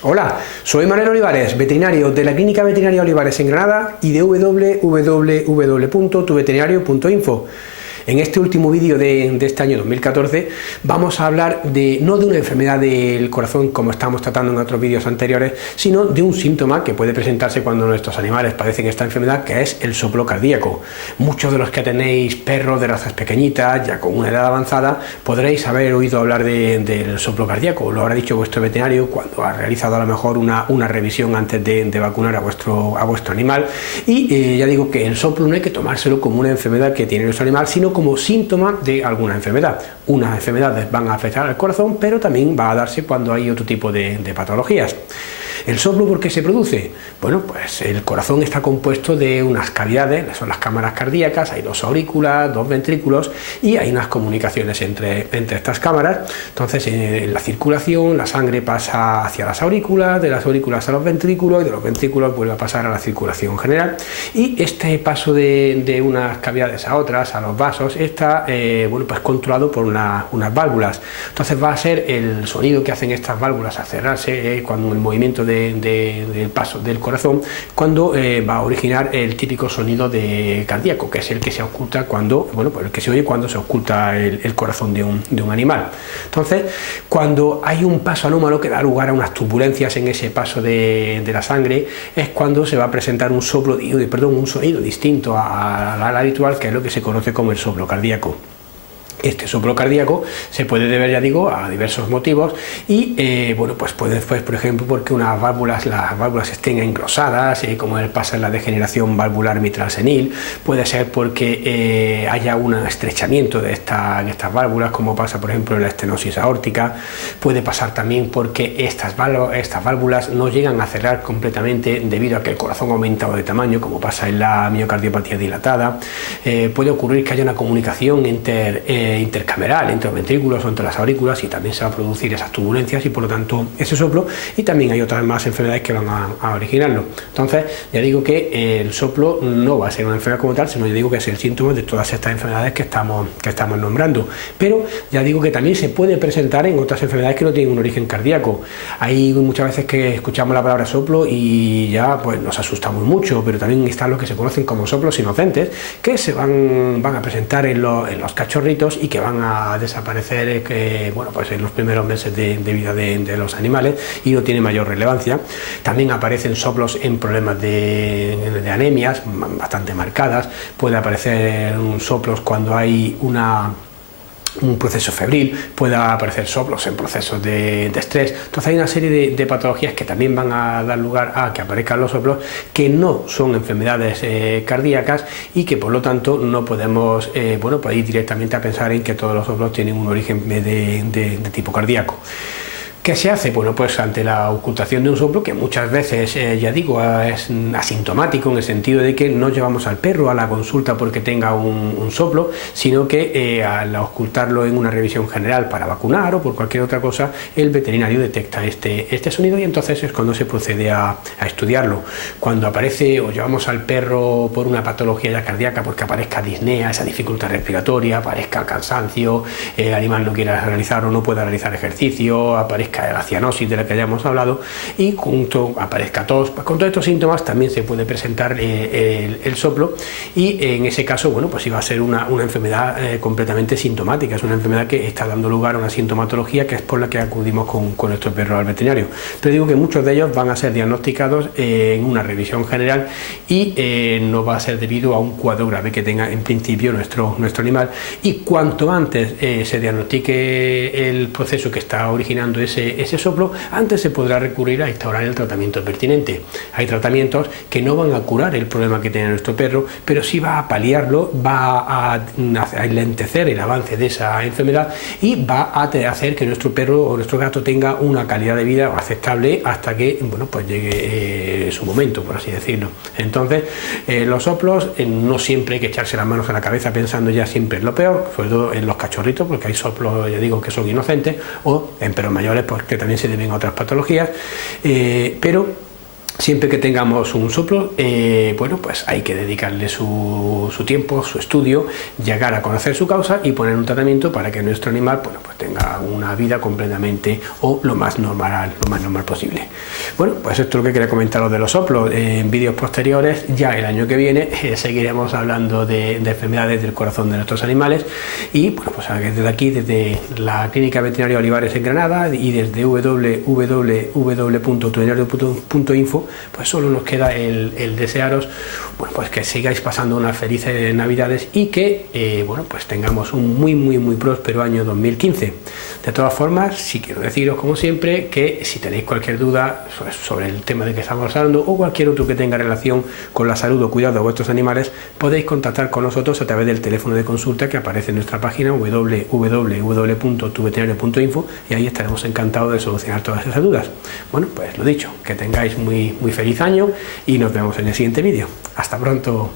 Hola, soy Manuel Olivares, veterinario de la Clínica Veterinaria Olivares en Granada y de www.tuveterinario.info. En este último vídeo de este año 2014 vamos a hablar no de una enfermedad del corazón como estamos tratando en otros vídeos anteriores, sino de un síntoma que puede presentarse cuando nuestros animales padecen esta enfermedad, que es el soplo cardíaco. Muchos de los que tenéis perros de razas pequeñitas, ya con una edad avanzada, podréis haber oído hablar del soplo cardíaco. Lo habrá dicho vuestro veterinario cuando ha realizado a lo mejor una revisión antes de vacunar a vuestro animal. Y ya digo que el soplo no hay que tomárselo como una enfermedad que tiene nuestro animal, sino como síntoma de alguna enfermedad. Unas enfermedades van a afectar al corazón, pero también va a darse cuando hay otro tipo de patologías. ¿El soplo por qué se produce? Bueno, pues el corazón está compuesto de unas cavidades, son las cámaras cardíacas, hay dos aurículas, dos ventrículos y hay unas comunicaciones entre estas cámaras. Entonces, en la circulación, la sangre pasa hacia las aurículas, de las aurículas a los ventrículos y de los ventrículos vuelve a pasar a la circulación general. Y este paso de unas cavidades a otras, a los vasos, está pues controlado por unas válvulas. Entonces va a ser el sonido que hacen estas válvulas al cerrarse cuando el movimiento del paso del corazón, cuando va a originar el típico sonido cardíaco, que es el que se oculta el que se oye cuando se oculta el corazón de un animal. Entonces, cuando hay un paso anómalo que da lugar a unas turbulencias en ese paso de la sangre, es cuando se va a presentar un sonido distinto al habitual, que es lo que se conoce como el soplo cardíaco. Este soplo cardíaco se puede deber, ya digo, a diversos motivos y pues puede ser, por ejemplo, porque las válvulas estén engrosadas, como pasa en la degeneración valvular mitral senil. Puede ser porque haya un estrechamiento de estas válvulas, como pasa, por ejemplo, en la estenosis aórtica. Puede pasar también porque estas válvulas no llegan a cerrar completamente debido a que el corazón ha aumentado de tamaño, como pasa en la miocardiopatía dilatada. Puede ocurrir que haya una comunicación intercameral entre los ventrículos o entre las aurículas y también se va a producir esas turbulencias y por lo tanto ese soplo, y también hay otras más enfermedades que van a originarlo. Entonces ya digo que el soplo no va a ser una enfermedad como tal, sino ya digo que es el síntoma de todas estas enfermedades que estamos nombrando, pero ya digo que también se puede presentar en otras enfermedades que no tienen un origen cardíaco. Hay muchas veces que escuchamos la palabra soplo y ya pues nos asustamos mucho, pero también están los que se conocen como soplos inocentes, que se van a presentar en los cachorritos y que van a desaparecer pues en los primeros meses de vida de los animales y no tiene mayor relevancia. También aparecen soplos en problemas de anemias bastante marcadas. Puede aparecer soplos cuando hay un proceso febril, puede aparecer soplos en procesos de estrés. Entonces hay una serie de patologías que también van a dar lugar a que aparezcan los soplos, que no son enfermedades cardíacas y que por lo tanto no podemos pues ir directamente a pensar en que todos los soplos tienen un origen de tipo cardíaco. ¿Qué se hace? Bueno, pues ante la ocultación de un soplo, que muchas veces, ya digo, es asintomático en el sentido de que no llevamos al perro a la consulta porque tenga un soplo, sino que al ocultarlo en una revisión general para vacunar o por cualquier otra cosa, el veterinario detecta este sonido y entonces es cuando se procede a estudiarlo. Cuando aparece o llevamos al perro por una patología ya cardíaca, porque aparezca disnea, esa dificultad respiratoria, aparezca cansancio, el animal no quiera realizar o no pueda realizar ejercicio, aparezca la cianosis de la que hayamos hablado y junto aparezca tos, pues con todos estos síntomas también se puede presentar el soplo y en ese caso, pues iba a ser una enfermedad completamente sintomática, es una enfermedad que está dando lugar a una sintomatología que es por la que acudimos con nuestro perro al veterinario. Pero digo que muchos de ellos van a ser diagnosticados en una revisión general y no va a ser debido a un cuadro grave que tenga en principio nuestro animal, y cuanto antes se diagnostique el proceso que está originando ese soplo, antes se podrá recurrir a instaurar el tratamiento pertinente. Hay tratamientos que no van a curar el problema que tiene nuestro perro, pero sí va a paliarlo, va a enlentecer el avance de esa enfermedad y va a hacer que nuestro perro o nuestro gato tenga una calidad de vida aceptable hasta que pues llegue su momento, por así decirlo. Entonces, los soplos no siempre hay que echarse las manos a la cabeza pensando ya siempre en lo peor, sobre todo en los cachorritos, porque hay soplos, ya digo, que son inocentes, o en perros mayores, porque también se deben a otras patologías, pero Siempre que tengamos un soplo, bueno, pues hay que dedicarle su tiempo, su estudio, llegar a conocer su causa y poner un tratamiento para que nuestro animal, bueno, pues tenga una vida completamente o lo más normal posible. Bueno, pues esto es lo que quería comentaros de los soplos. En vídeos posteriores, ya el año que viene, seguiremos hablando de enfermedades del corazón de nuestros animales y, bueno, pues desde aquí, desde la Clínica Veterinaria Olivares en Granada y desde www.veterinario.info, pues solo nos queda el desearos, bueno, pues que sigáis pasando unas felices navidades y que bueno, pues tengamos un muy próspero año 2015. De todas formas, sí quiero deciros, como siempre, que si tenéis cualquier duda sobre el tema de que estamos hablando o cualquier otro que tenga relación con la salud o cuidado de vuestros animales, podéis contactar con nosotros a través del teléfono de consulta que aparece en nuestra página www.tuveterinario.info, y ahí estaremos encantados de solucionar todas esas dudas. Bueno, pues lo dicho, que tengáis muy feliz año y nos vemos en el siguiente vídeo. Hasta pronto.